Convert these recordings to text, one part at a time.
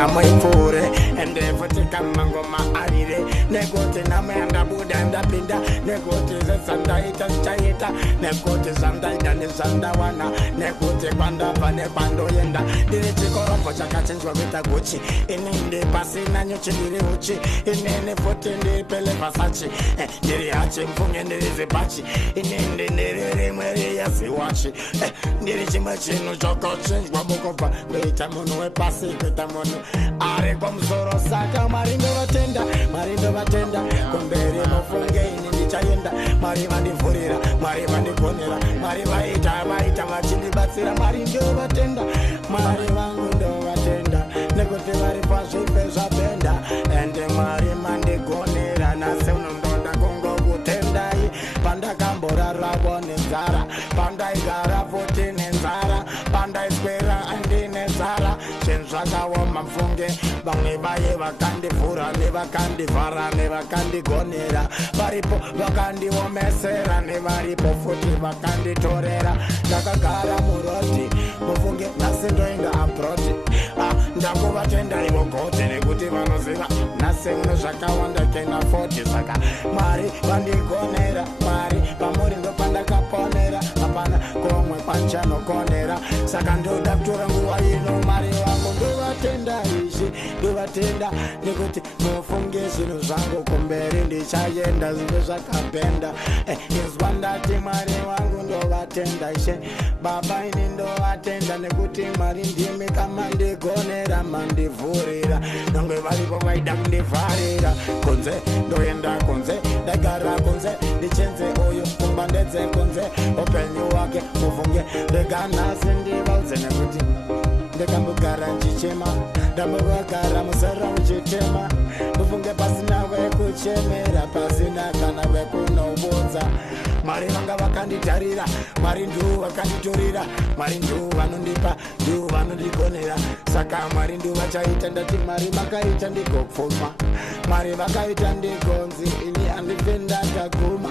na maifure ende futi kama ngoma arire negote na meanda buda ndapinda negote zanda ita negote zanda ida zanda wana negote kwanda pane pando yenda dire chikoropo chakachenjwa kuita guchi inende pasina nyochiri uchi inene futi ndi pele pasachi ndiri hache mfunge ndiri zibachi inende ndiri mwere yasiwachi ndiri chimwe chinu chokochenjwa mukopa kuita munhu wepasi kuita munhu ari pamusoro saka marindo vatenda kumberi mufunge ini ndichayenda mari vandivhurira mari vandigonera mari vaita vachindibatsira marindo vatenda mari vangu ndovatenda nekuti vari pazvipe zvapenda ende mari mandigonera nase unondonda kungokutendai pandakamboraravo nenzara pandaigara futi nenzara pandaiswera andine nzara zvakaoma mfunge vamwe vaye vakandivhura nevakandivhara nevakandigonera varipo vakandiomesera nevaripo futi vakanditorera ndakagara muroti mufunge nhasi ndoenda abroti ndakuvatenda ivo goti nekuti vanoziva nhasi uno zvakawanda kena 40 saka mari vandigonera mari pamuri ndopandakaponera hapana komwe panchanokonera saka ndoda kutora nguva ino mari vangu ndovatenda izvi ndovatenda nekuti mufunge zvinhu zvangu kumberi ndichayenda zvinhu zvakapenda izwa ndati mari vangu ndovatenda ishe baba ini ndovatenda nekuti mari ndimi kamandigonera mandivhurira nangwe varipo vaida kundivharira kunze ndoenda kunze ndagara kunze ndichenze uyu kumba ndedze kunze upenyu wake mufunge rega nhasi ndivaudze nekuti ndakambogara nchichema ndambogara musara muchitema mufunge pasina vekuchemera pasina kana vekunoudza mari vanga vakanditarira mari ndu vakanditorira mari ndu vanondipa ndu vanondigonera saka mari ndu vachaita ndati mari vakaita ndigopfuma mari vakaita ndigonzi ini handife ndakaguma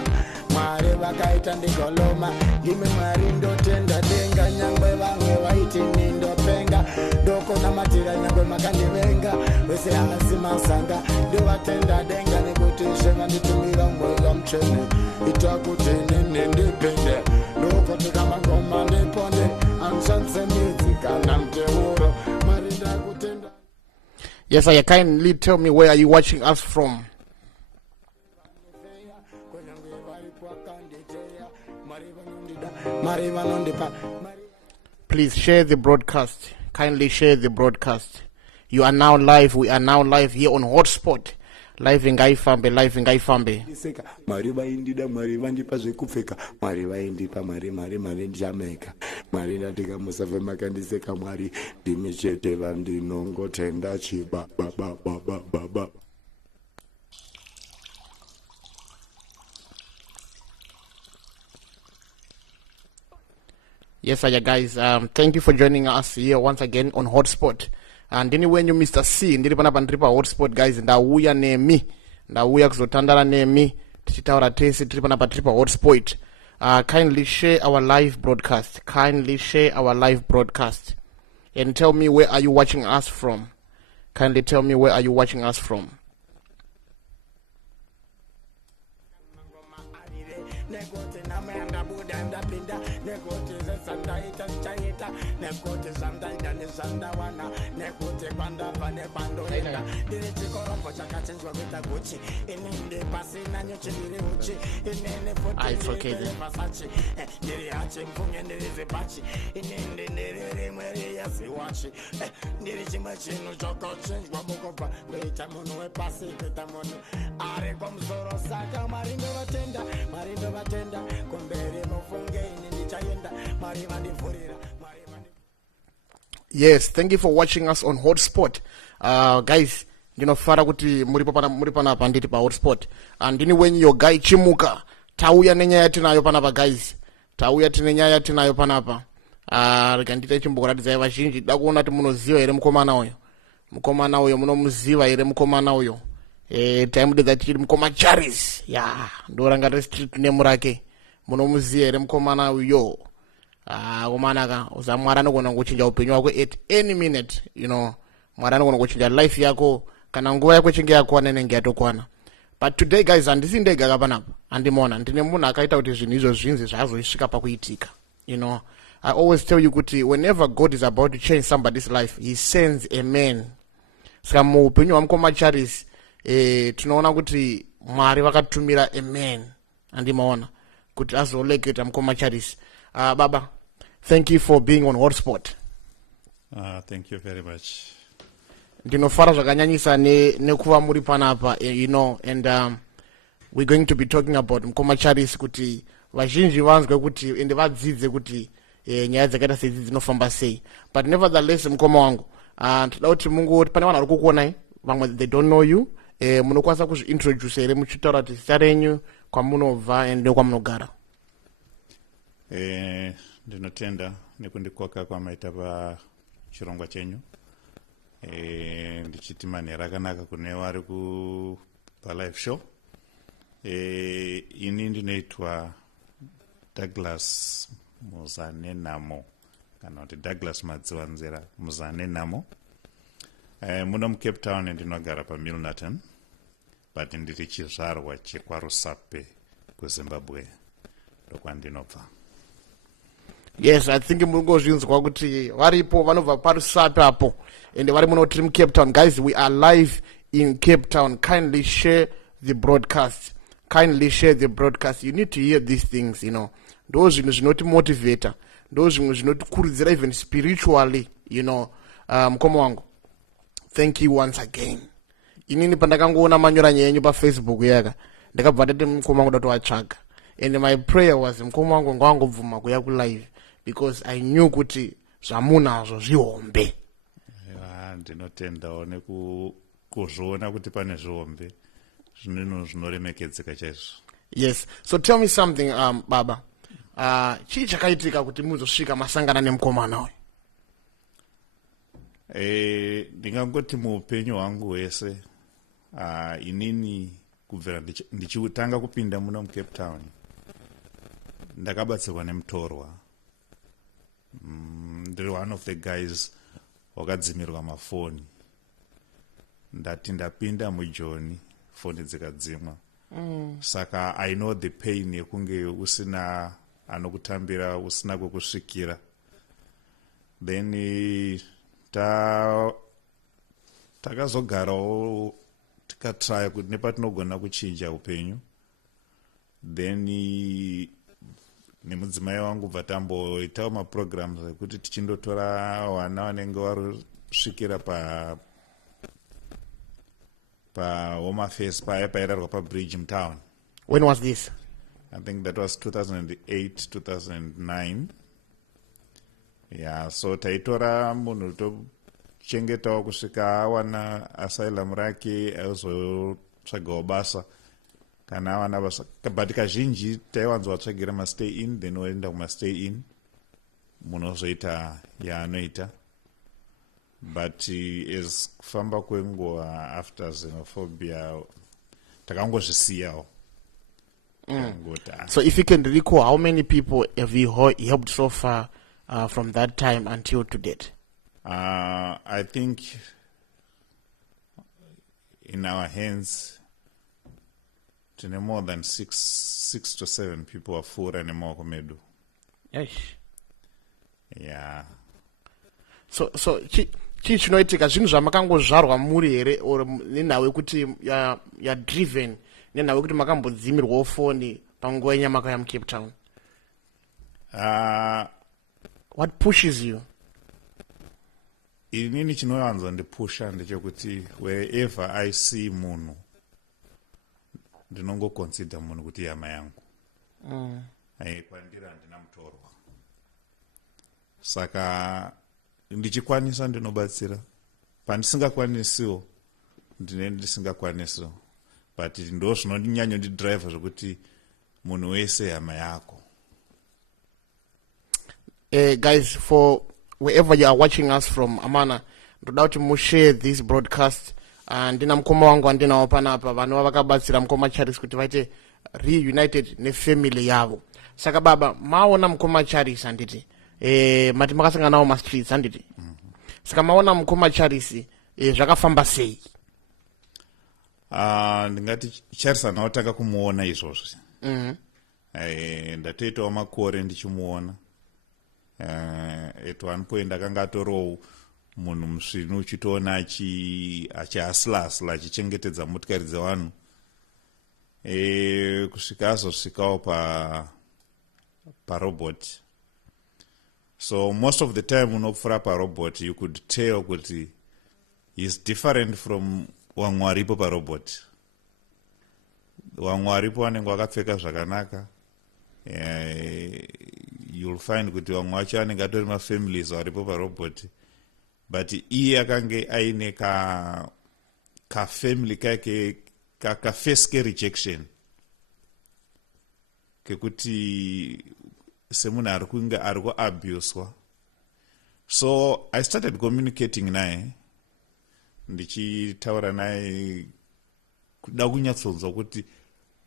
mari vakaita ndigoloma ime mari ndotenda denga nyangwe vamwe vaiti nindopenga ndokona matira nyangwe makandivenga wese hasi masanga ndovatenda denga nekuti zvevanditumira mweya mutsvene itakuti nini ndipinde ndokoti kamangoma ndiponde anshandise midzi kana muteuro mari ndakutenda. Yes, I kindly tell me where are you watching us from? Please share the broadcast. Kindly share the broadcast. You are now live. We are now live here on Hotspot. Live in Gaifambe, live in Gaifambe. Mari vaindida mari vandipa zvekupfeka mari vaindipa mari ndichameka mari ndatika musave makandiseka mwari ndimi chete vandinongotenda chibaba. Yes, guys. Thank you for joining us here once again on Hotspot. And anyway, you Mr. C, ndiri panapa ndiri pa Hotspot guys. Ndauya kuzotandara nemi tichitaura tese tiri panapa tiri pa Hotspot. Kindly share our live broadcast. Kindly share our live broadcast. And tell me where are you watching us from. Kindly tell me where are you watching us from. It's okay then. Yes, thank you for watching us on Hotspot. Guys, ndinofara kuti muri panapa nditi pa Hotspot. And when your guy chimuka, tauya nenyaya tinayo panapa guys. Tauya tinenyaya tinayo panapa. Rikandita chimbokuratidza vazhinji dakuona kuti munoziva here mukomana uyo munomuziva here mukomana uyo. Time dedza tichiri mukoma Charis. Ndoranga re street name rake. Munomuziva here mukomana uyo. Umanaka uzamwara nogona kuchinja upenyu wako at any minute, Mwari anogona kuchinja life yako kana nguva yako ichinge yakwana inenge yatokwana. But today guys, handisi ndega kapanapa, handimona ndine munhu akaita kuti zvinhu izvo zvinzi zvazosvika pakuitika. You know, I always tell you kuti whenever God is about to change somebody's life, he sends a man. Saka muupenyu hwamukoma Charis tunoona kuti Mwari vakatumira a man, handimaona kuti azolegeta mukoma Charis. Baba, thank you for being on Hotspot. Thank you very much. Ndinofara zvakanyanyisa nekuva muri panapa, you know, and we're going to be talking about mukoma Charis kuti vazhinji vanzwe kuti ende vadzidze kuti nyaya dzakaita sedzi dzinofamba sei. But nevertheless mukoma wangu, toda kuti mungoti pane vanhu vari kukuonai vamwe they don't know you, munokwanisa kuzviintroduce here muchitaura kuti zita renyu, kwamunobva and nekwamunogara. Ndinotenda nekundikoka kwamaita pachirongwa chenyu. Ndichiti manhero akanaka kune vari palive show. Ini ndinoitwa Douglas Muzanenamo kana kuti Douglas Madziwanzira Muzanenamo. Muno muCape Town ndinogara paMilnerton, but ndiri chizvarwa chekwaRusape kuZimbabwe ndokwandinobva. Yes, I think mungozvinzwa kuti varipo vanobva paRusape apo ende vari muno tiri muCape Town. Guys, we are live in Cape Town. Kindly share the broadcast. Kindly share the broadcast. You need to hear these things, you know. Those zvinhu zvinotimotivata, those zvinhu zvinotikurudzira even spiritually, you know. Mukoma wangu, thank you once again. Inini pandakangoona manyora nyenyu paFacebook yaka, ndakabva ndati mukoma wangu ndatovatsvaga. And my prayer was mukoma wangu ngawangobvuma kuya kulive because I knew kuti zvamunazvo zvihombe. Ndinotendawo nekuzviona kuti pane zvihombe zvinhu zvinoremekedzeka chaizvo. Yes, so tell me something, Baba. Chii chakaitika kuti muzosvika masangana nemukomana uyu? Ndingangoti muupenyu hwangu hwese, inini kubvira ndichitanga kupinda muno muCape Town ndakabatsirwa nemutorwa. Ndiri one of the guys wakadzimirwa mafoni. Ndati ndapinda mujoni foni dzikadzimwa. Saka I know the pain yekunge usina anokutambira, usina kwekusvikira. Then takazogarawo tikatraya kuti nepatinogona kuchinja upenyu. Then nemudzimai wangu bva tamboitawo maprograms ekuti tichindotora vana vanenge varusvikira Home Affairs pairarwa paBridge Town. When was this? I think that was 2008, 2009. Yeah, so taitora munhu tochengetawo kusvika awana asylum rake azotsvagawo basa kana awana basa. But kazhinji taiwanzovatsvagira mastay in, then oenda kumastay in munhu ozoita yaanoita. But as kufamba kwenguva after xenophobia takangozvisiyawo. So if you can recall, how many people have you helped so far from that time until to date? I think in our hands, more than six to seven people are full and more komedu. Yes. Yeah. So chii chinoitika zvinhu zvamakangozvarwa muri here or nenhau yekuti ya driven nenhau yekuti makambodzimirwawo foni panguva yenyamaka yamuCape Town? What pushes you? Inini chinowanza ndipusha ndechekuti wherever I see munhu ndinongoconsider munhu kuti hama yangu. Kwandiri handina mutorwa. Saka ndichikwanisa ndinobatsira. Pandisingakwanisiwo ndisingakwanisiwo. But ndo zvinonyanya ndidrive zvokuti munhu wese hama yako. Guys, for wherever you are watching us from, Amana, ndoda kuti mushare this broadcast. Ndina mukoma wangu andinawo panapa vanova vakabatsira mukoma Charis kuti vaite reunited nefamily yavo. Saka baba, maona mukoma Charis handiti mati makasangana nawo mastreets handiti. Saka maona mukoma Charis zvakafamba sei? Ndingati Charis watanga kumuona izvozvi. Ndatoitawo makore ndichimuona. At one point akanga atoriwo munhu musvinu uchitoona achihasla achichengetedza motikari dzevanhu. Kusvika azosvikawo parobot. So most of the time unopfura parobot you could tell kuti he's different from wamwe waripo parobot. Wamwe waripo vanenge vakapfeka zvakanaka. You'll find kuti wamwe wacho vanenge atori mafamilies varipo parobot. But iye akange aine family kake kafeske rejection kekuti semunhu ari kuabuswa. So I started communicating naye, ndichitaura naye kuda kunyatsonzwa kuti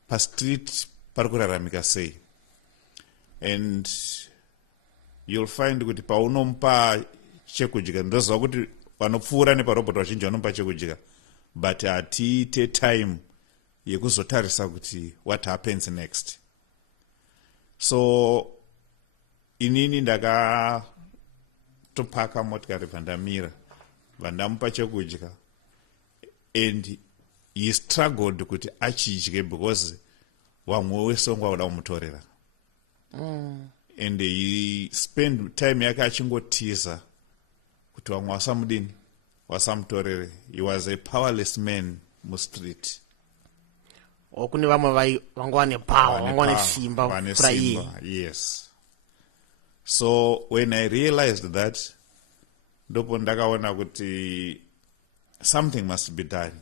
pastreet pari kuraramika sei. And you'll find kuti paunomupa chekudya, ndoziva kuti vanopfuura neparobot vazhinji vanomupa chekudya, but hatiite time yekuzotarisa kuti what happens next. So inini ndakatopaka motikari pandamira vandamupa chekudya, and he struggled kuti achidye because vamwe wese wanga vada kumutorera. And he spent time yake achingotiza kuti vamwe vasamudini, vasamutorere. He was a powerless man mustreet. Kune vamwe vanga vane power, vanga vane simba. Yes. So when I realized that, ndopo ndakaona kuti something must be done.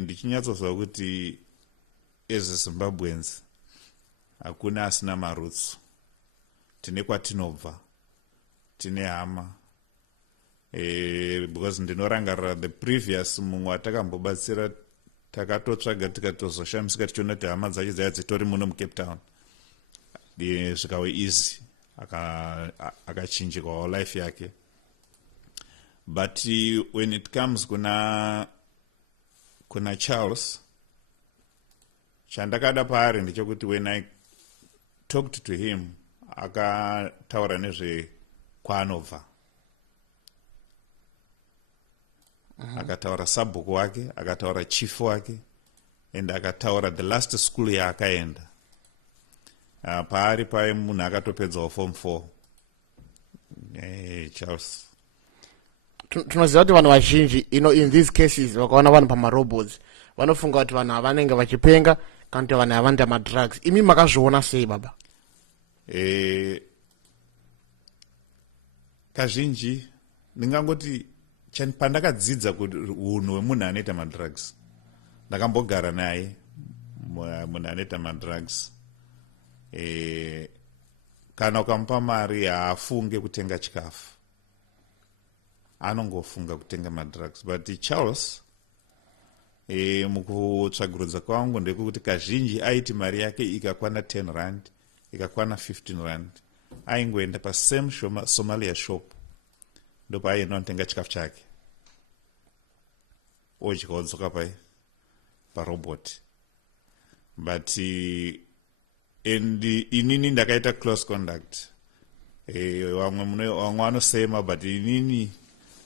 Ndichinyatsozwa kuti as Zimbabweans hakuna asina marutsu. Tine kwatinobva, tine hama. Because ndinorangarira the previous mumwe watakambobatsira takatotsvaga tikatozoshamisika tichiona kuti hama dzacho dzaiva dzitori muno muCapetown. Zvikawe easy akachinjikawo life yake. But when it comes kuna Charis, chandakada paari ndechekuti when I talked to him akataura nezve kwaanobva. Akataura sabhuku wake, akataura chief wake, and akataura the last school yaakaenda. Paari pai munhu akatopedzawo form 4. Charis. Tunoziva kuti vanhu vazhinji in these cases vakaona vanhu pamarobots vanofunga kuti vanhu havanenge vachipenga kana kuti vanhu havanda madrugs. Imi makazviona sei baba? Kazhinji ndingangoti pandakadzidza kuti unhu hwemunhu anoita madrugs, ndakambogara naye munhu anoita madrugs. Kana ukamupa mari haafunge kutenga chikafu, anongofunga kutenga madrugs. But Charis, mukutsvagurudza kwangu ndekuti kazhinji aiti mari yake ikakwana 10 rand, ikakwana 15 rand, aingoenda pasame Somalia shop ndopa aienda kunotenga chikafu chake odya odzoka parobot. But inini ndakaita close conduct. Vamwe vanosema, but inini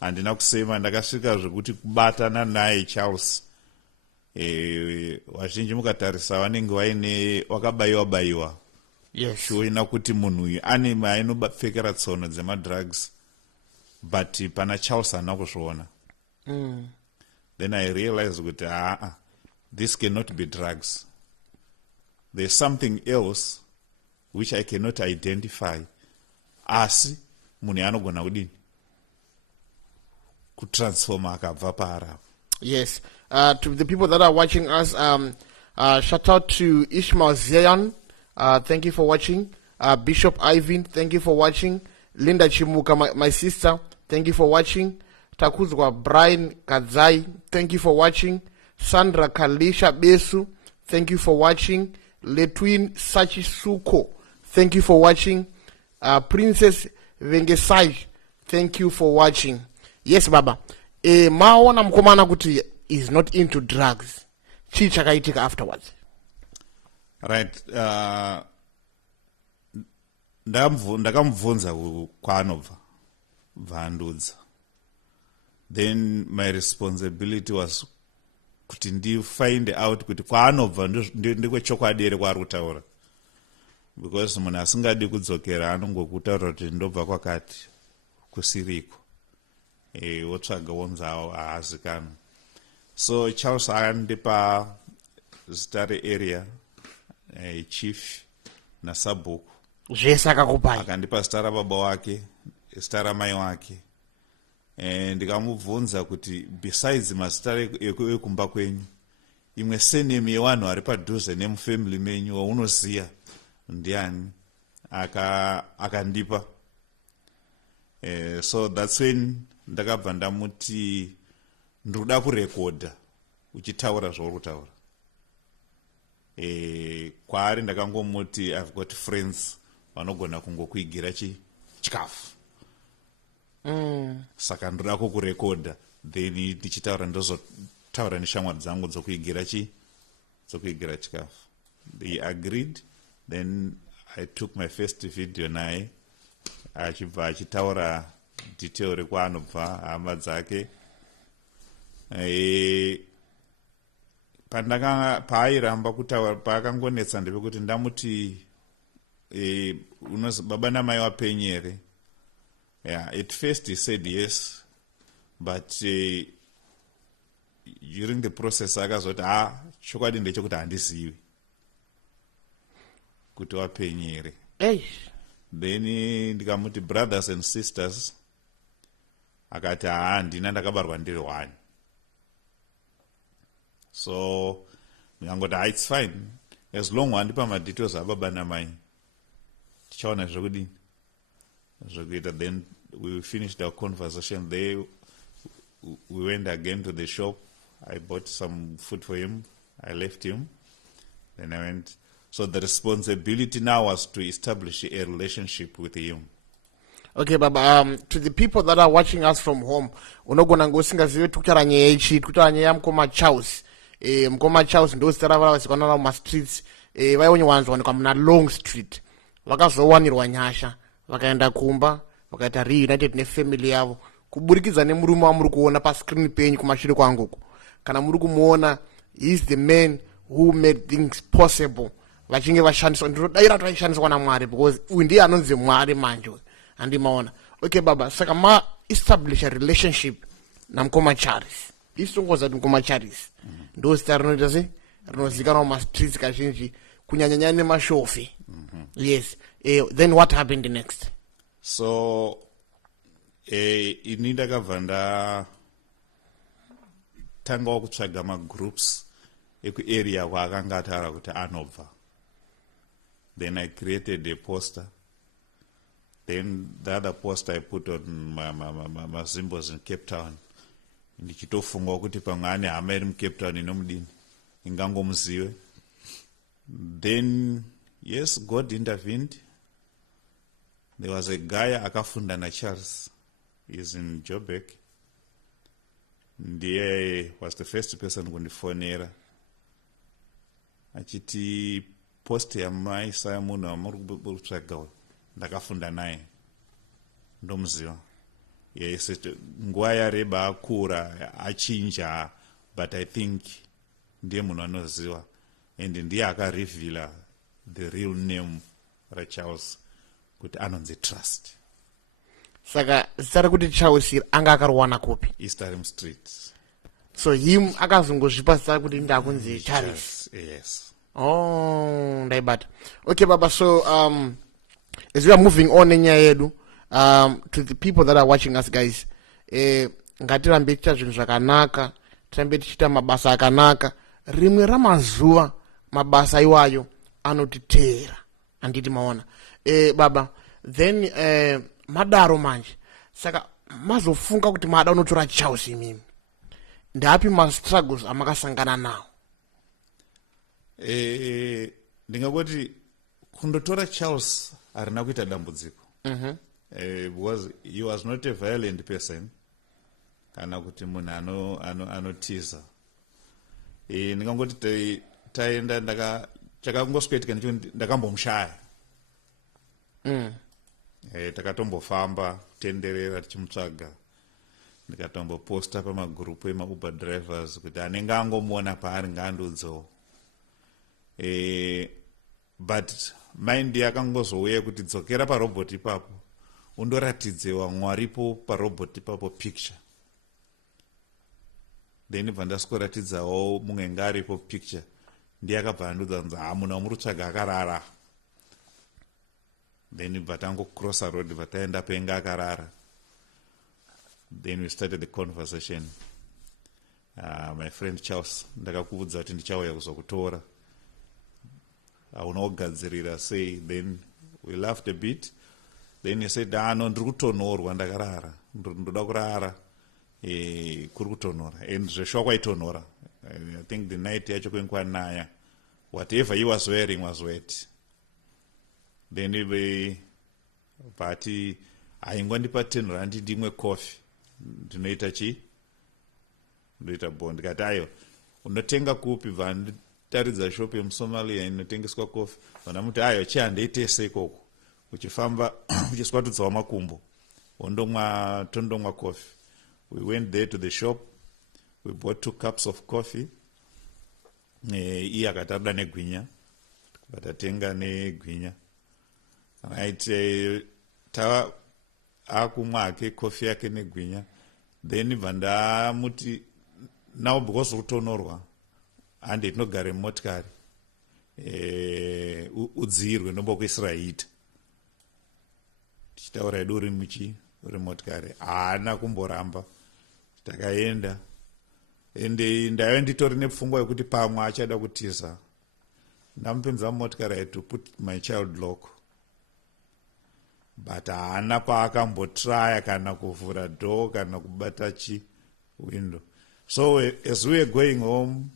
handina kusema. Ndakasvika zvekuti kubatana naye Charis, vazhinji mukatarisa vanenge vaine wakabayiwa. Yes. Shoina kuti munhu uyu ane ainopfekera tsono dzemadrugs, but pana Charis hana kuzviona. Then I realized kuti this cannot be drugs. There's something else which I cannot identify. Asi munhu anogona kudini kutransforma akabva paara. Yes. To the people that are watching us, shout out to Ishmael Zion. Thank you for watching. Bishop Ivan, thank you for watching. Linda Chimuka, my sister, thank you for watching. Takuzwa Brian Kadzai, thank you for watching. Sandra Kalisha Besu, thank you for watching. Letwin Sachisuko, thank you for watching. Princess Vengesai, thank you for watching. Yes, Baba. maona mukomana kuti is not into drugs, chii chakaitika afterwards? Right. Ndakamubvunza kwaanobva bvaandudza. Then my responsibility was kuti find out kuti kwaanobva ndikwe chokwadi ere kwaari kutaura, because munhu asingadi kudzokera anongokutaura kuti ndobva kwakati kusiriko, wotsvaga wonzi haazikanwa. So Charis akandipa zita rearea, chief nasabhuku, zvese akakupai, akandipa zita rababa wake, zita ramai wake. Ndikamubvunza kuti besides mazita ekumba kwenyu, imwe surname yevanhu vari padhuze nemufamily menyu waunoziya ndiani? Akandipa. So that's when ndakabva ndamuti ndoda kurekodha uchitaura zvauri kutaura. Kwaari ndakangomuti I've got friends vanogona kungokuigira chikafu. Saka ndoda kurekodha, then ndichitaura ndozotaura neshamwari dzangu dzokuigira chikafu. They agreed. Then I took my first video naye achibva achitaura detail rekwaanobva, hama dzake. Paairamba kutaura, paakangonetsa ndepekuti ndamuti unozi baba namai wapenyu here? Yeah, at first he said yes, but during the process akazoti chokwadi ndechekuti handizivi kuti wapenyu here. Then ndikamuti brothers and sisters, akati ndina ndakabarwa ndiri 1. So ndikangoti it's fine, as long wandipa madetails ababa namai tichaona zvekudini zvokuita. Then we finished our conversation there. We went again to the shop. I bought some food for him. I left him. Then I went. So the responsibility now was to establish a relationship with him. Okay, Baba, to the people that are watching us from home, unogona ngosingazive tukutara nyaya ichi, tukutara nyaya mukoma Charis. Mukoma Charis ndo zita ravo vazikanwa muma streets, vaionyewanzwanikwa muna Longstreet. Vakazowanirwa nyasha, vakaenda kumba, vakaita reunited nefamily yavo, kuburikidza nemurume wamuri kuona pascreen penyu kumashure kwanguku. Kana muri kumuona, he is the man who made things possible. Vachinge vashandiswa, ndodaira kuti vaishandiswa naMwari, because uyu ndiye anonzi Mwari manje. Andimaona. Okay, Baba, saka ma establish a relationship na mukoma Charis. Isongoza kuti mukoma Charis ndo zita rinoita sei rinozikanwa muma streets kazhinji kunyanyanya nemashofi. Yes. Then what happened next? So ini ndakabva ndatangawo kutsvaga magroups ekuarea kwaakanga ataura kuti anobva. Then I created a poster. Then the other poster I put on my symbols in Cape Town. Ndichitofunga kuti pamwe ane hama iri muCape Town inomudini ingangomuzive. Then yes, God intervened. There was a guy akafunda na Charis. He's in Joburg. Ndiye was the first person kundifonera achiti post yamaisa munhu amuri kutsvaga ndakafunda naye ndomuziva. Yes, nguva yareba akura achinja, but I think ndiye munhu anoziva, and ndiye akareveala the real name raCharles kuti anonzi Trust. Saka zita rekuti Charis anga akarowana kupi? Eastern Street. So him akazongozvipa zita kuti ndakunzi Charis. Yes. Oh, ndaibata. Okay, Baba, so as we are moving on nenyaya yedu, to the people that are watching us, guys, ngatirambe tichita zvinhu zvakanaka, tirambe tichita mabasa akanaka. Rimwe ramazuva mabasa iwayo anotiteera, anditi maona. Baba, then madaro manje, saka mazofunga kuti mada unotora Charis imimi, ndapi ma-struggles amakasangana nawo? Ndingangoti kundotora Charis harina kuita dambudziko. Because he was not a violent person. kana kuti munhu anotiza. Ndingangoti taenda chakangoswedeka ndechekuti ndakambomushaya. Takatombofamba tenderera tichimutsvaga. Ndikatomboposta pamagurupu emauber drivers kuti anenge angomuona paari ngaandiudzewo. But mind yakangozouya kuti dzokera parobot ipapo undoratidzewa mwaripo parobot ipapo picture. Then vandasikoratidzawo mumwe ngaripo picture. Ndiye akabva andiudza kuti munhu wamurutsvaga akarara. Then vatango cross a road vataenda penga akarara. Then we started the conversation. My friend Charis, ndakakuudza kuti ndichauya kuzokutora. Aunogadzirira sei. Then we laughed a bit. Then he said, ndiri kutonorwa ndakarara. Ndoda kurara. Kuri kutonora. And zveshwa kwaitonora. I think the night yacho kwenkwanaya. Whatever he was wearing was wet. Then pati aingondipa 10 rand ndimwe coffee. Ndinoita chi? Ndoita bond. Ndikati ayo unotenga kupi vanditaridza shop yemusomalia inotengeswa coffee. Vanamuti ayo chihandeitese ikoko. Uchifamba uchiswatudzawo makumbo. Tondomwa coffee. We went there to the shop. We bought 2 cups of coffee. Iye akatarda negwinya. Vatatenga negwinya. Right, akumwa ake coffee yake negwinya. Then vandamuti now because rutonorwa and tinogare mumotikari udzirwe ndombokuisiraita tichitaura edu uri motikari haana kumboramba. Takaenda ende ndaiva nditori nepfungwa yekuti pamwe achada kutiza. Ndamupinza mumotikari to put my child lock. But haana paakambotraya kana kuvhura door kana kubata window. So as we were going home,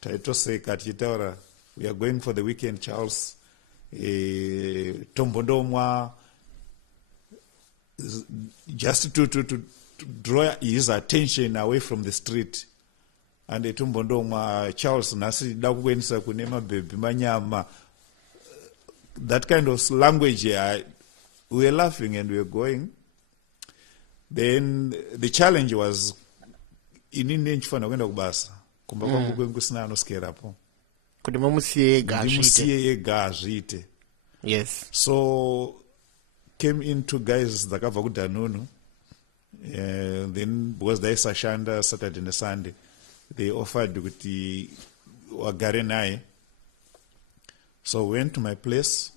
taitoseka tichitaura, we are going for the weekend, Charles. Tombondomwa, just to draw his attention away from the street. And tombondomwa, Charles nasi dakuenisa kunema baby manyama. That kind of language, we were laughing and we were going. Then the challenge was inini nchifana kwenda kubasa. Kumba kwangu kwenkusina anosikerapo. Kuti mamusiye yega azviite. Yes. So came into guys dakabva kuDanunu. Then because they sashanda Saturday and Sunday, they offered kuti wagare naye. So went to my place.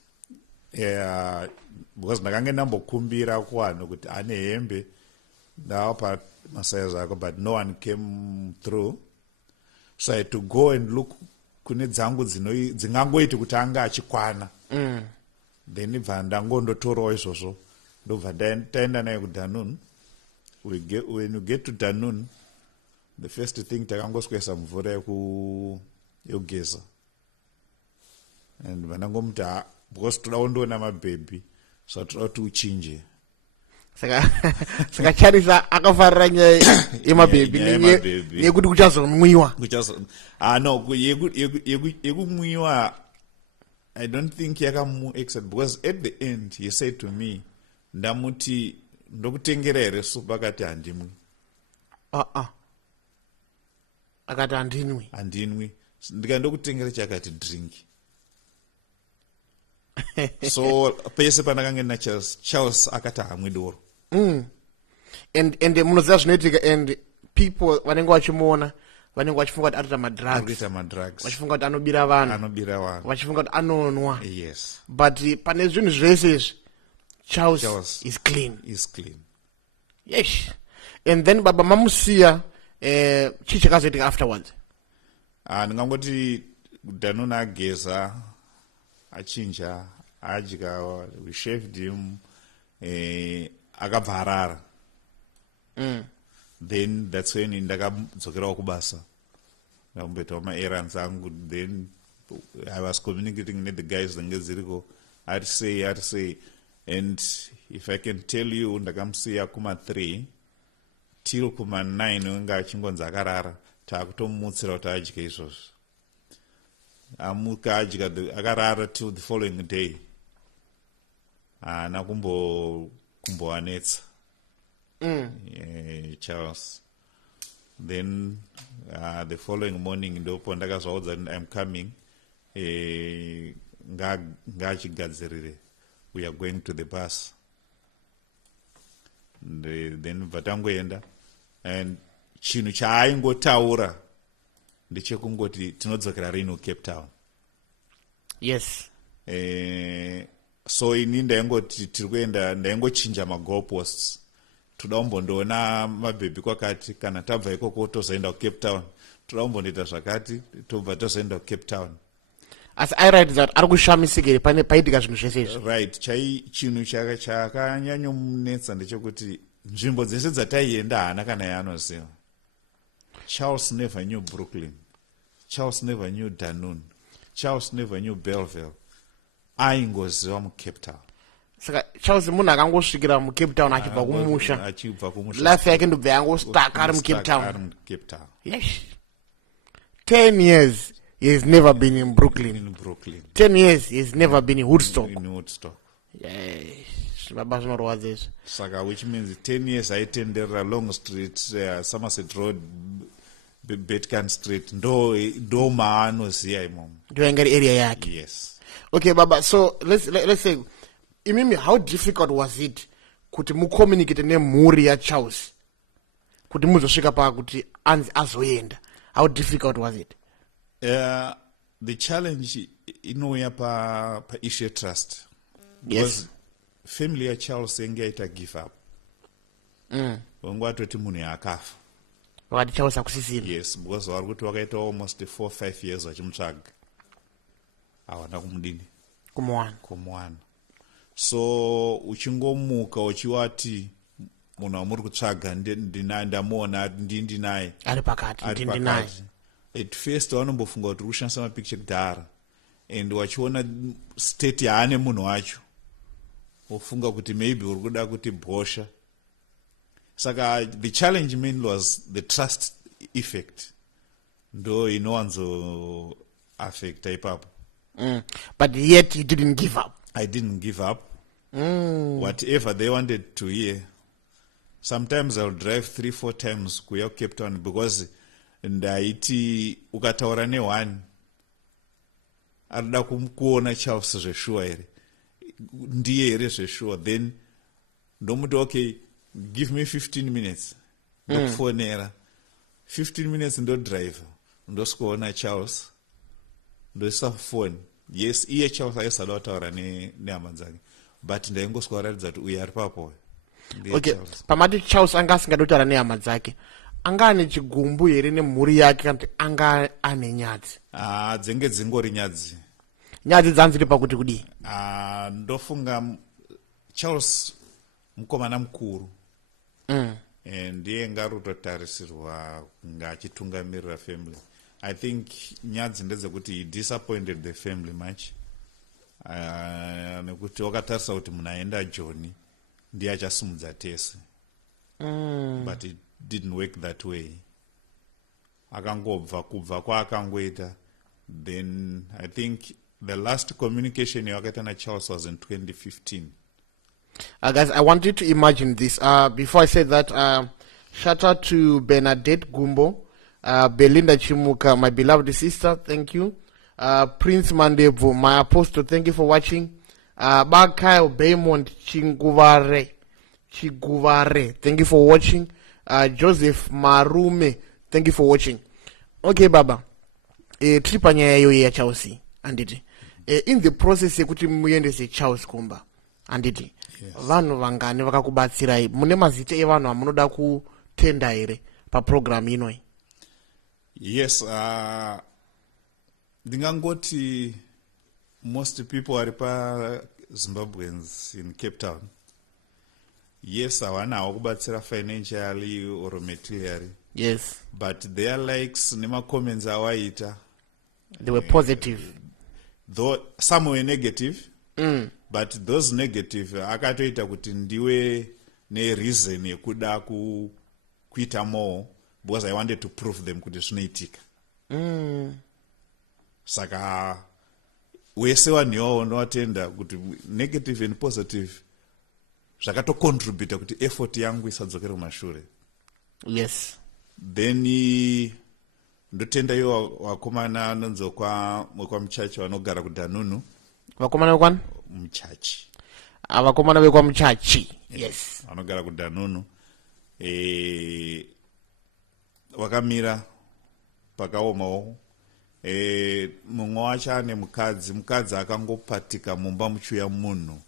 Because ndakange ndambokumbira kuvanhu kuti ane hembe ndawapa masaizi ako, but no one came through. So I had to go and look kune dzangu dzingangoiti kuti anga achikwana. Then ibva ndangondotorawo izvozvo ndobva taenda naye kuDanun. When you get to Danun, the first thing takangoswesa mvura yogeza. And vanangomuti because toda undoona mababy, so toda kuti uchinje. Saka Charis akafarira nyaya yemababy yekuti kuchazomwiwa. No, yekumwiwa I don't think yakamu-accept, because at the end he said to me, ndamuti ndokutengera here supu, akati handimwi. Akati handinwi. Handinwi. Ndikandokutengera chakati drink. So pese pandakange na Charles akati hamwi doro. And munoziva zvinoitika, and people vanenge vachimuona vanenge vachifunga kuti arita madrugs, vachifunga kuti anobira vanhu, vachifunga kuti anonwa. Yes. But pane zvinhu zvese izvi Charles is clean. Yes. And then baba mamusiya, chii chakazoitika afterwards? Ndingangoti Danuna ageza, achinja, adya, we shaved him, akabva arara. Then that's when ndakadzokerawo kubasa. Ndakumboitawo ma-errands angu. Then I was communicating with the guys ngeziriko. I'd say. And if I can tell you, ndakamusiya kuma 3. till kuma9 unga achingonzi akarara taakutomutsira kuti adye izvozvo. Amuka adya akarara till the following day. Haana kumboanetsa Charles. Then the following morning ndopo ndakazvaudza I'm coming. Ngachigadzirire, we are going to the bus. Then vatangoenda, and chinhu chaaingotaura ndechekungoti tinodzokera rino Cape Town. Yes. So ini ndaingoti tiri kuenda, ndaingochinja magoalposts. Toda kumbondoona mabhebhi kwakati, kana tabva ikoko tozoenda kuCape Town. Toda kumbondoita zvakati, tobva tozoenda kuCape Town. As I write that, ari kushamisikire paitika zvinhu zvese izvi. Right, chinhu chakanyanyomunetsa ndechekuti nzvimbo dzese dzataienda haana kana yaanoziva. Charles never knew Brooklyn. Charles never knew Danune. Charles never knew Belleville. Aingoziva muCape Town. Saka Charles munhu akangosvikira muCape Town achibva kumusha. Life yake ndobva yangostaka ari muCape Town. Yes. 10 years he has never been in Brooklyn. 10 years he has never been in Woodstock. Yes. Baba zvinorwadza izvi. Saka which means 10 years aitenderera Longstreet, Somerset Road, Betcan Street, ndo maanoziya imomo. Ndo ingari area yake. Yes. Okay, Baba, so let's say, imimi, how difficult was it kuti mucommunicate nemhuri ya Charles kuti muzosvika pa kuti anzi azoenda? How difficult was it? The challenge inouya pa issue trust. Yes. Family ya Charles yenge yaita give up. Wangu atoti munhu akafa. Wakati Charles akusisira. Yes, because vari kuti wakaita almost 4-5 years vachimutsvaga. Hawana kumudini. Kumuwana. So uchingomuka uchiwati munhu wamuri kutsvaga ndamuona ndinaye. Ari pakati ndinaye. At first vanombofunga kuti kushandisa mapicture kudhara, and wachiona state yaane munhu wacho wofunga kuti maybe uri kuda kuti bhosha. Saka the challenge mainly was the trust effect, ndo inowanzo affect ipapo. But yet you didn't give up. I didn't give up. Whatever they wanted to hear. Sometimes I'll drive 3-4 times kuya Cape Town because ndaiti ukataura ne1 arida kuona Charles zveshuwa here, ndiye here zveshuwa, then ndomuti okay, give me 15 minutes ndokufonera 15 minutes ndodrive ndosikuona Charles ndoisa phone. Yes, iye Charles aisada kutaura nehama dzake, but ndaingosikuratidza kuti uyu ari papo. Okay, pamati Charles anga asingadi kutaura nehama dzake, anga ane chigumbu here nemhuri yake kana kuti anga ane nyadzi? Dzenge dzingori nyadzi. Nyadzi dzanziri pakuti kudii? Ndofunga Charles mukomana mukuru, ndiye ngarutotarisirwa kunga achitungamirira family. I think nyadzi ndedzekuti he disappointed the family much. Nekuti wakatarisa kuti munhu aenda Joni ndiye achasimudza tese. But it didn't work that way. Akangobva kubva kwaakangoita. Then I think the last communication yawakaita na Charles was in 2015. Guys, I want you to imagine this. Before I say that, shout out to Bernadette Gumbo, Belinda Chimuka, my beloved sister, thank you. Prince Mandevu, my apostle, thank you for watching. Bakayo Baymond Chiguvare, thank you for watching. Joseph Marume, thank you for watching. Okay, Baba. Tripa nyaya yo ya Chelsea, anditi. In the process yekuti muendese Charles Kumba, anditi. Vanhu vangani vakakubatsirai? Mune mazita evanhu amunoda kutenda here pa program inoi? Yes, ndingangoti most people are pa Zimbabweans in Cape Town. Yes, havanawo kubatsira financially or materially. Yes. But their likes nema comments awaita, they were positive. Though some were negative. But those negative akatoita kuti ndiwe ne reason yekuda kuita more because I wanted to prove them kuti zvinoitika. Saka wese vanhuwo unowatenda kuti negative and positive zvakatocontributa kuti effort yangu isadzokere kumashure. Yes. Then ndotenda iwo wakomana anonzo kwa mchachi vanogara kuDhanunu. Vakomana vekwani? Mchachi. Vakomana vekwa mchachi. Yes. Vanogara kuDhanunu. Vakamira pakaomawo. Mumwe wacho ane mukadzi akangopatika mumba muchiuya munhu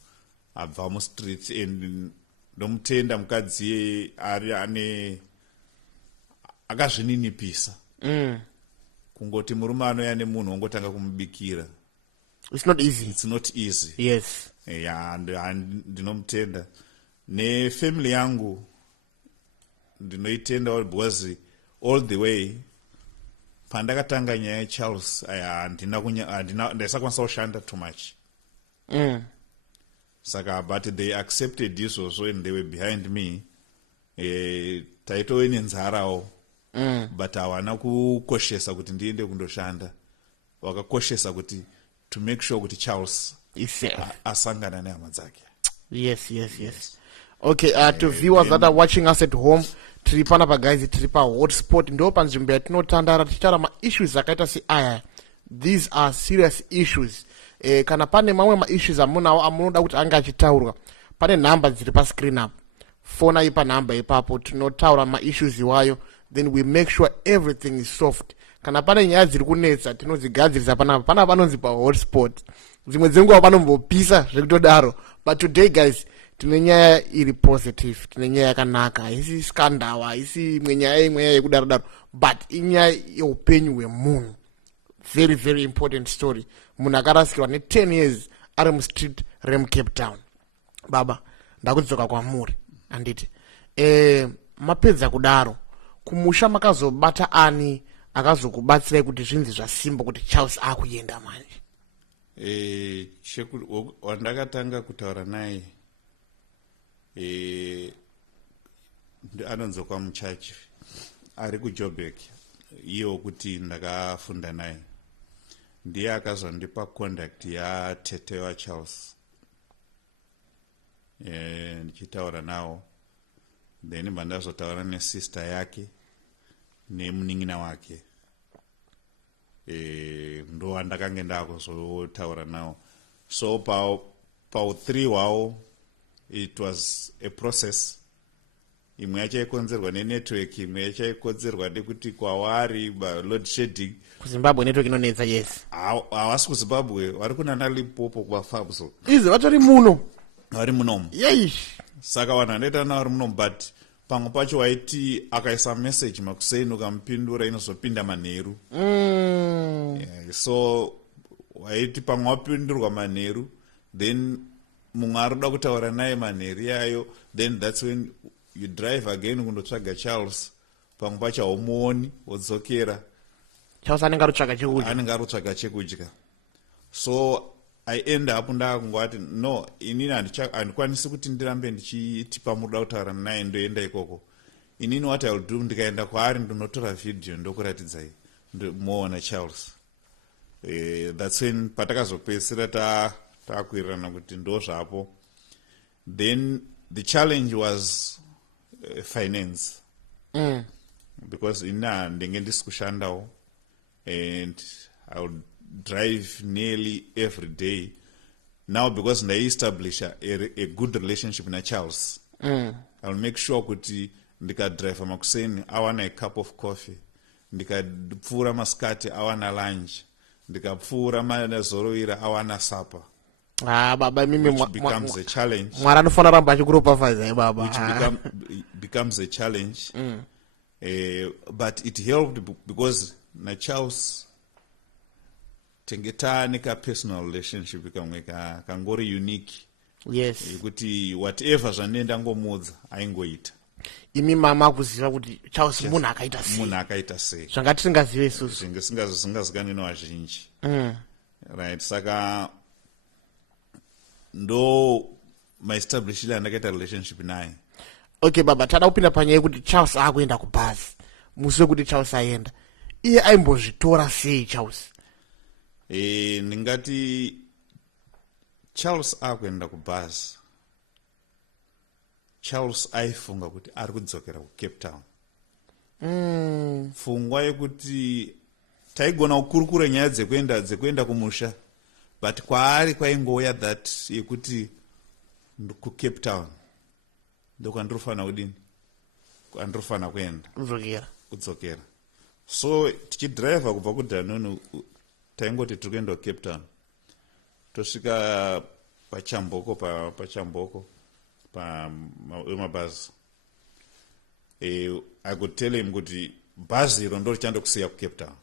abva mustreet, and ndomutenda mukadzi ari ane akazvininipisa. Kungoti murume anoya nemunhu ongotanga kumubikira. It's not easy. It's not easy. Yes. Ndinomutenda. Nefamily yangu ndinoitenda because all the way pandakatanga nyaya Charles ndisakwanisa kushanda too much. Saka but they accepted this also and they were behind me. Taitove nenzarawo. But hawana kukoshesa kuti ndiende kundoshanda. Wakakoshesa kuti to make sure kuti Charles asangana nehama dzake. Yes. Okay, to viewers that are watching us at home, tiri panapa guys, tiri pa hotspot, ndo panzvimbo yatinotandara tichitaura ma-issues akaita seaya. These are serious issues. Kana pane mamwe ma-issues amunawo amunoda kuti anga achitaurwa, pane nhamba dziri pa screen up. Fona ipa nhamba ipapo, tinotaura ma-issues iwayo, then we make sure everything is soft. Kana pane nyaya dziri kunetsa, tinodzigadzirisa panapa. Panapa panonzi pa hotspot. Dzimwe dzenguva panombopisa zvekutodaro. But today guys, tine nyaya iri positive, tine nyaya yakanaka, haisi scandal, haisi imwe nyaya yekudaro, but inyaya yeupenyu hwemunhu. Very, very important story. Munhu akarasikirwa ne10 years ari mustreet reMuCapetown. Baba, ndakudzoka kwamuri, anditi. Mapedza kudaro, kumusha makazobata ani akazokubatsirai kuti zvinzi zvasimba kuti Charles akuyenda manje? Wandakatanga kutaura naye anonzo kwa mchachi ari kuJoburg, iyo kuti ndakafunda naye, ndiye akazondipa contact yatete wa Charles. Ndichitaura nawo, then mandazotaura nesister yake nemunin'ina wake. Ndo wandakange ndakuzotaura nawo. So pa 3 wao it was a process. Imwe yacho ikonzerwa nenetwork, imwe yacho ikonzerwa nekuti kwavari load shedding. KuZimbabwe network inonetsa. Yes. Havasi kuZimbabwe, vari kunana Limpopo kwaFabso. Izi vatori muno. Vari munomu. Yeesh. Saka vanhu vanoita navari munomu, but pamwe pacho waiti akaisa message makuseni ukamupindura inozopinda manheru. So waiti pamwe wapindurwa manheru, then mumwe aroda kutaura naye manheru yayo, then that's when you drive again kundotsvaga Charles. Pamwe pacho haumuoni, wodzokera. Charles anenge arotsvaga chekudya. So I end up ndakungwati no, inini handikwanisi kuti ndirambe ndichiti pamuda kutaura naye ndoenda ikoko. Inini what I will do, ndikaenda kwaari ndonotora video ndokuratidzai muona Charles. That's when patakazopedzisira takwirirana kuti ndo zvapo. Then the challenge was finance. Because ndenge ndisi kushandawo, and I would drive nearly every day. Now because I establish a good relationship na Charles, I will make sure kuti ndikadrive makuseni awana a cup of coffee, ndikapfuura masikati awana lunch, ndikapfuura mazorowira awana supper. Baba mimi which becomes a challenge. Mwara anofana ramba achikuropafadza baba. Which becomes a challenge. But it helped because na Charles tengetane ka personal relationship kamwe kangori unique. Yes. Kuti whatever zvanenda ngomudza aingoita. Imi mama kuziva kuti Charles munhu akaita sei. Zvanga tisingazive isusu. Singazikani nevazhinji. Right, saka ndo my establishing andakaita relationship naye. Okay baba, tada kupinda panyaya yekuti Charles akuenda kubhazi musi wekuti Charles aenda, iye aimbozvitora sei Charles? Ndingati Charles akuenda kubhazi, Charles aifunga kuti ari kudzokera kuCape Town. Pfungwa yekuti taigona kukurukura nyaya dzekuenda kumusha, but kwaari kwaingouya that yekuti kuCape Town ndokwandinofana kudini, kwandinofana kuenda kudzokera. So tichidhiraivha kubva kuDhanoni taingoti tiri kuenda kuCape Town, tosvika pachamboko pamabhazi. I could tell him kuti bhazi iro ndo richandokusiya kuCape Town.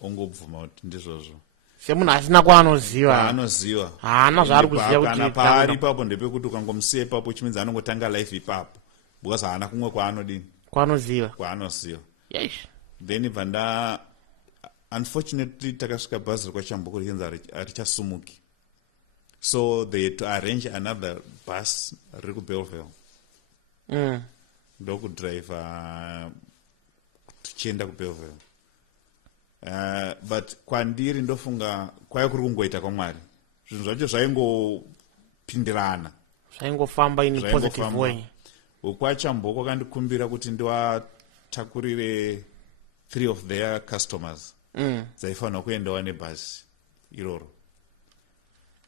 Ongobvuma kuti ndizvozvo. Semunhu asina kwaanoziva. Haana zvaari kuziva kuti kana paari ipapo ndepekuti ukangomusiya ipapo chimeans anongotanga life ipapo, because haana kumwe kwaanodini, kwaanoziva. Yes. Then ibva unfortunately takasvika bhazi rekwachamboko richinzi harichasumuki, so they had to arrange another bus riri kuBellville ndokudhiraivha tichienda kuBellville. But kwandiri ndofunga kwaiva kuri kungoita kwaMwari, zvinhu zvacho zvaingopindirana, zvaingofamba in a positive way. Wekwachamboko akandikumbira kuti ndiwatakurire 3 of their customers dzaifanira kuendawa nebhazi iroro,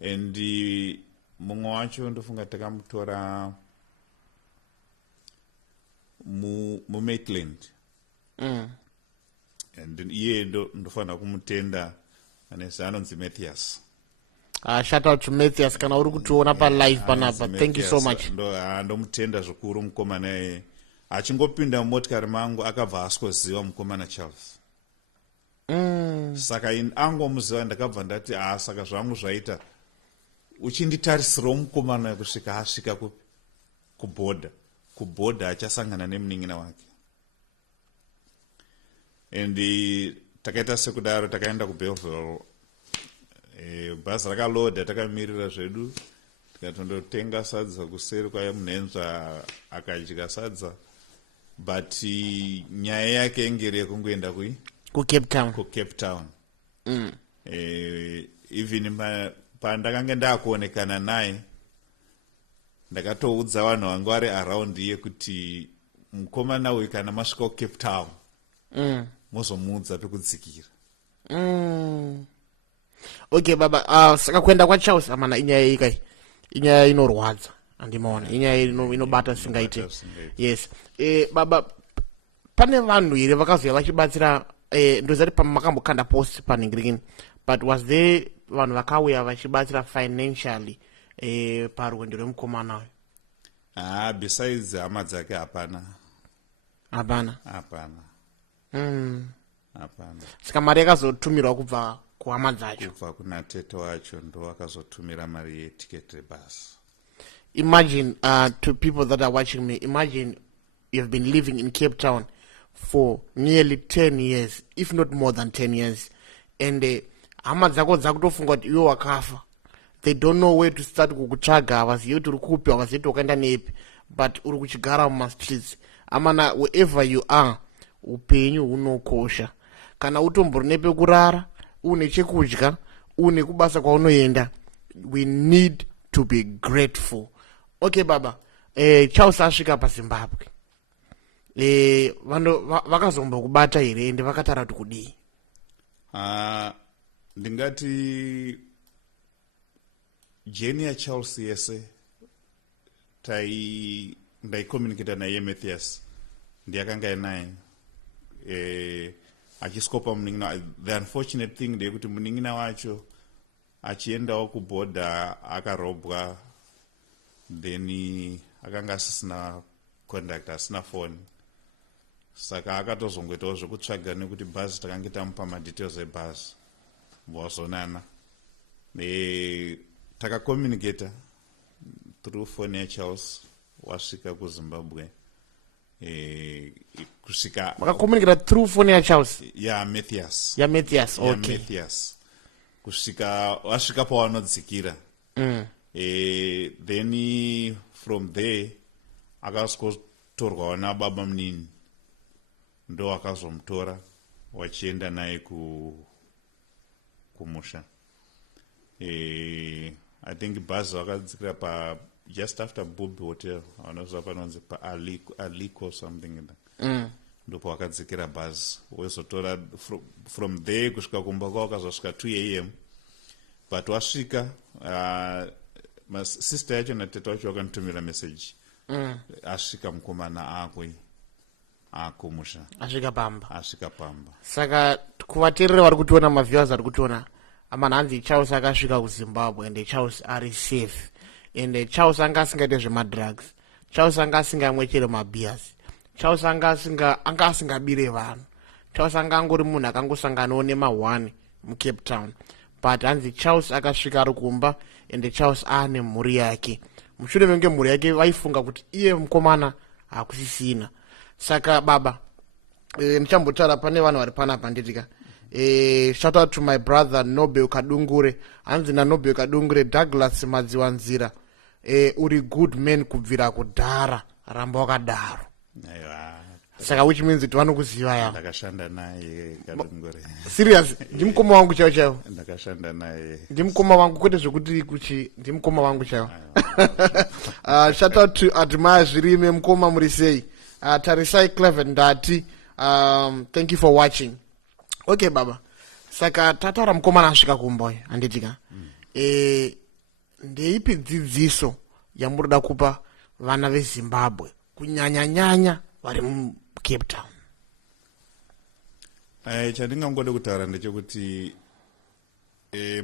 and mumwe wacho ndofunga takamutora muMaitland, and iye ndofanira kumutenda anezi anonzi Matthias. Shout out to Matthias kana uri kutiona palive panapa. Thank you so much. Ndomutenda zvikuru mukomana iye. Achingopinda mumotikari mangu akabva asikoziva mukomana Charles. Saka angomuziva ndakabva ndati saka zvangu zvaita uchinditarisirawo mukomana kusvika asvika kubhodha achasangana nemunin'ina wake. And takaita sekudaro takaenda kuBellville, bhazi rakaloda, takamirira zvedu, tikatondotenga sadza kuseri kwaya munhenzva akadya sadza, but nyaya yake ingeri yekungoenda kuCape Town. Even pandakanga ndakuonekana naye ndakatoudza vanhu vangu vari around iye kuti mukomana uyu kana masvika kuCape Town mozomuudza pekudzikira. Okay baba, saka kuenda kwaCharles amana inyaya ikai, inyaya inorwadza, andimaona inyaya inobata singaite. Yes. Baba, pane vanhu here vakazouya vachibatsira, ndozati pamakambokanda post paningirikini, but was there vanhu vakauya vachibatsira financially parwendo rwemukomana uyu? Besides hama dzake hapana. Saka mari yakazotumirwa kubva kuhama dzacho, kubva kuna tete wacho ndo akazotumira mari yetiketi rebhasi. Imagine, to people that are watching me, imagine you've been living in Cape Town for nearly 10 years, if not more than 10 years, and hama dzako dzakutofunga kuti iwe wakafa. They don't know where to start kukutsvaga, havazivi kuti uri kupi, havazivi kuti wakaenda nepi, but uri kuchigara mumastreets. Amana, wherever you are, upenyu hunokosha. Kana utombori nepekurara, une chekudya, une kubasa kwaunoenda, we need to be grateful. Okay baba, Charles asvika paZimbabwe, vakazombokubata here ende vakatara kuti kudii? Ndingati jeni yaCharles yese ndaicommunicata naye Matthias, ndiyakanga naye achiscopa munin'ina. The unfortunate thing ndeyekuti munin'ina wacho achiendawo kubhodha akarobwa, then akanga asisina contact, asina phone, saka akatozongoitawo zvekutsvaga nekuti bhazi takange tamupa madetails ebhazi wazonana. Takacommunicata through phone yaCharles wasvika kuZimbabwe. Kusvika makacommunicata through phone yaCharles? Matthias. Matthias, okay. Matthias. Kusvika wasvika pawanodzikira. Then from there akasikotorwawo nababa munini ndo akazomutora wachienda naye kumusha. I think bhazi vakadzikira pa just after Bobby Hotel vanoziva panonzi pa Aliko something ndopo vakadzikira bhazi wezotora from there kusvika kumba kwavo wakazosvika 2 AM but wasvika sister yacho nateta wacho wakanitumira message asvika mukomana akwe akumusha asvika pamba saka kuvateereri vari kutiona maviewers ari kutiona amana hanzi Charis akasvika kuZimbabwe ende Charis ari safe ende Charis anga asingaite zvemadrugs, Charis anga asingamwechere mabeers, Charis anga asingabire vanhu, Charis anga angori munhu akangosanganawo nema1 muCape Town, but hanzi Charis akasvika ari kumba ende Charis aane mhuri yake. Mushure menge mhuri yake vaifunga kuti iye mukomana hakusisina. Saka baba ndichambotaura pane vanhu vari panapa nditika shout out to my brother Nobel Kadungure, hanzi naNobel Kadungure Douglas Madziwanzira, uri good man kubvira kudhara, ramba wakadaro. Saka which means kuti vanokuziva yavo. Ndakashanda naye Kadungure. Serious? Ndimukoma wangu chaiwo. Ndakashanda naye. Ndimukoma wangu kwete zvokuti kuchi ndimukoma wangu chaiwo. Shout out to Admire Zvirime mukoma muri sei. Tarisai Clever Ndati, thank you for watching. Okay baba, saka tataura mukomana asvika kumba handitika ndeipi dzidziso yamurida kupa vana veZimbabwe kunyanya vari muCape Town? Chandingangode kutaura ndechekuti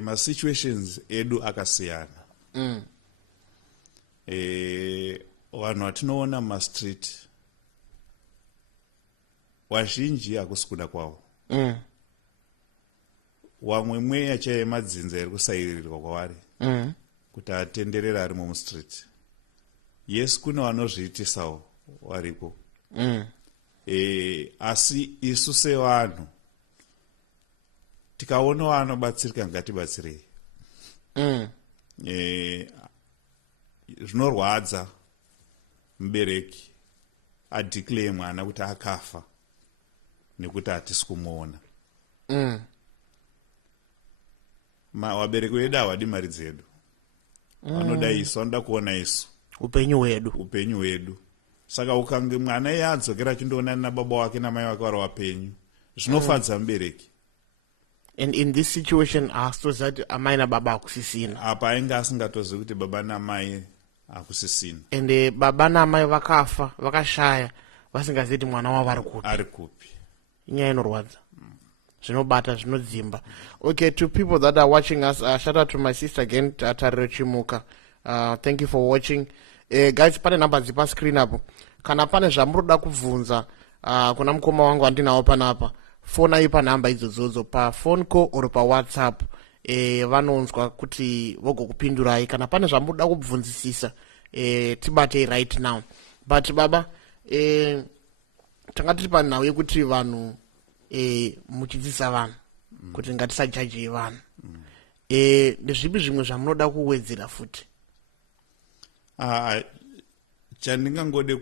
masituations edu akasiyana. Vanhu vatinoona mastreet wazhinji hakusi kuda kwavo. Wamwe mweya chaiye madzinza iri kusairirwa kwavari kuti atenderera ari mumustreet. Yes, kune vanozviitisawo variko. Asi isu sevanhu tikaona vanobatsirika ngatibatsirei. Zvinorwadza mubereki adeclare mwana kuti akafa nekuti hatisi kumuona. Vabereki vedu havadi mari dzedu, vanoda isu, vanoda kuona isu upenyu hwedu. Saka ukange mwana iye adzokera achindoonana nababa wake namai wake vari vapenyu, zvinofadza mubereki. And in this situation haasitoziva kuti amai nababa hakusisina. Apa ainge asingatozivi kuti baba namai hakusisina. Ende baba namai vakafa, vakashaya, vasingazivi kuti mwana wavo ari kupi. Inyaya inorwadza. Zvinobata, zvinodzimba. Okay, to people that are watching us, shout out to my sister again, Tariro Chimuka. Thank you for watching. Guys, pane number dzipa screen apo. Kana pane zvamuroda kubvunza kuna mukoma wangu andinawo panapa, fonai pa namba idzodzo pa phone call or pa WhatsApp. Vanonzwa kuti vogokupindurai. Kana pane zvamuroda kubvunzisisa, tibatei right now. But baba, tanga tiri panhau yekuti vanhu muchidzisa vanhu kuti ngatisajaji vanhu. Ndezvipi zvimwe zvamunoda kuwedzera futi? Chandingangode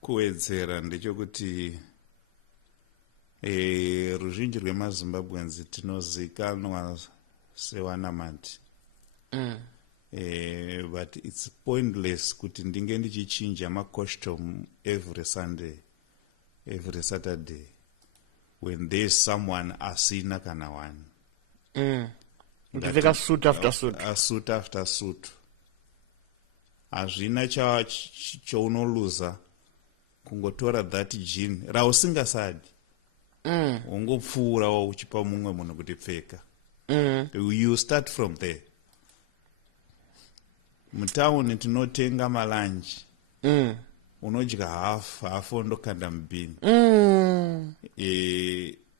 kuwedzera ndechekuti ruzhinji rwemaZimbabweans tinozikanwa sevanamati. But it's pointless kuti ndinge ndichichinja macostume every Sunday, every Saturday, when there's someone asina kana one. Ndipfeka suit after suit. A suit after suit. Hazvina chaunoluza kungotora that jean rausingasadi. Ungopfuura uchipa mumwe munhu kuti pfeka. You start from there. Mutauni tinotenga malanji. Unodya half ondokanda mubini.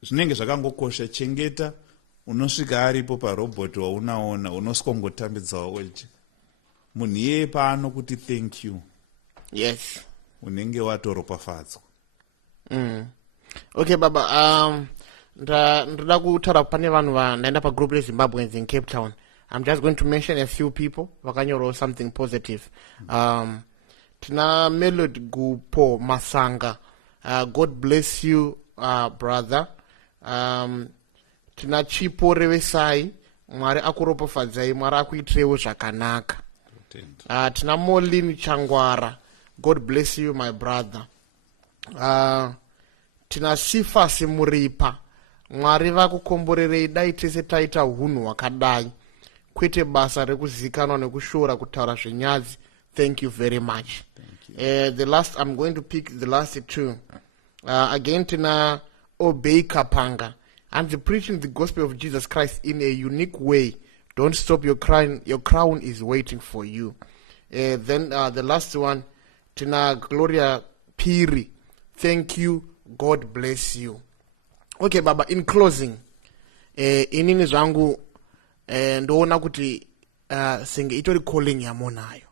Zvinenge zvakangokosha, chengeta, unosvika aripo parobot waunaona, unosvongotambidzawo wechi. Munhu iye paano kuti thank you. Yes. Unenge watoropafadzwa. Okay baba, ndoda kutaura pane vanhu ndaenda pagroup reZimbabweans in Cape Town. I'm just going to mention a few people vakanyoro something positive. Tina Melody Gupo Masanga, God bless you, brother. Tina Chipo Revesai, mwari akuropafadzai, mwari akuitirewo zvakanaka. Tina Molini Changwara, God bless you, my brother. Tina Sifa Simuripa, mwari vakukomborerei dai tese taita hunhu hwakadai, kwete basa rekuzikanwa nekushora kutaura zvenyadzi. Thank you very much. The last, I'm going to pick the last two. Again, Tina Obey Kapanga. And preaching the gospel of Jesus Christ in a unique way. Don't stop your crown. Your crown is waiting for you. Then the last one, Tina Gloria Piri. Thank you. God bless you. Okay, Baba, in closing, inini zvangu ndoona kuti senge itori calling yamonayo.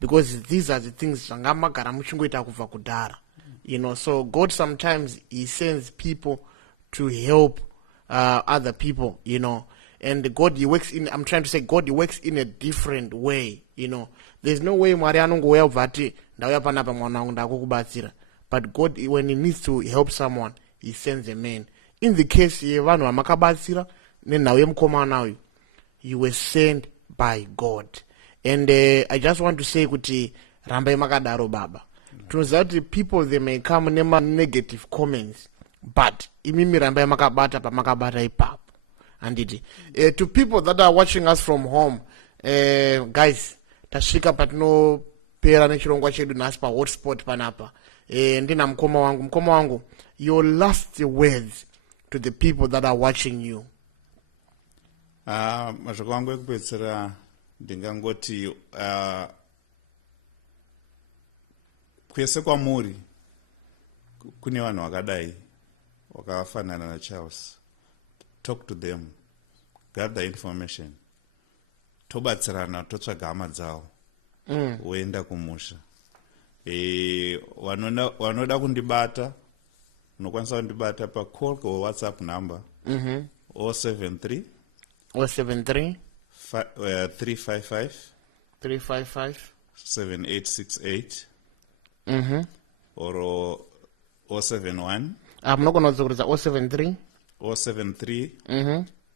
Because these are the things zvangamagara muchingoita kubva kudhara. You know, so God sometimes he sends people to help other people, you know. And God, he works in, I'm trying to say, God, he works in a different way, you know. There's no way Mwari anongouya ubvati ndauya panapa mwana wangu ndakukubatsira. But God, when he needs to help someone, he sends a man. In the case yevanhu vamakabatsira nenhau yemukomana uyu, you were sent by God. And I just want to say kuti rambai makadaro baba. Tunoziva kuti people they may come nema negative comments, but imimi rambai makabata pamakabata ipapo. And it to people that are watching us from home, guys, tasvika patinopera nechirongwa chedu nhasi pa hotspot panapa. Ndina mukoma wangu, your last words to the people that are watching you. Mashoko angu ekupedzisira ndingangoti kwese kwamuri kune vanhu vakadai vakafanana naCharles. Talk to them, gather information, tobatsirana, totsvaga hama dzavo, woenda kumusha. Vanoda kundibata, unokwanisa kundibata pa call or WhatsApp number 073 355 7868 or 071. I'm not going to do 073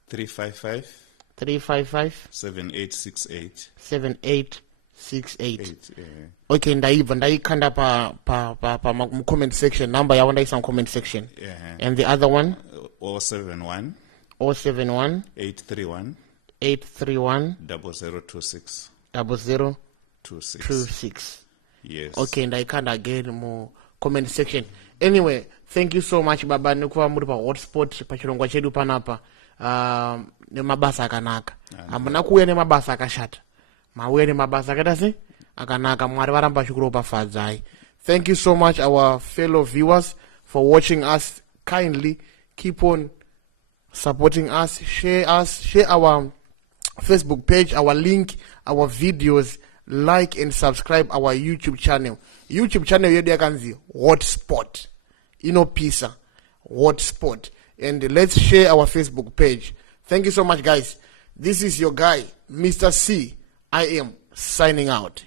355 7868 7868. Okay, ndaikanda pa comment section number yawanda isa comment section. And the other one 071 831 0026 0026. Yes. Okay, ndaikanda again mu comment section. Anyway, thank you so much baba nekuva muri pa hotspot pachirongwa chedu panapa. Nemabasa akanaka. Hamuna kuuya nemabasa akashata. Mauya nemabasa akaita sei akanaka. Mwari varamba achikuropafadzai. Thank you so much our fellow viewers for watching us. Kindly keep on supporting us, share our Facebook page, our link, our videos, like and subscribe our YouTube channel. YouTube channel yedu yakanzi Hotspot. Inopisa Hotspot. And let's share our Facebook page. Thank you so much, guys. This is your guy, Mr. C. I am signing out.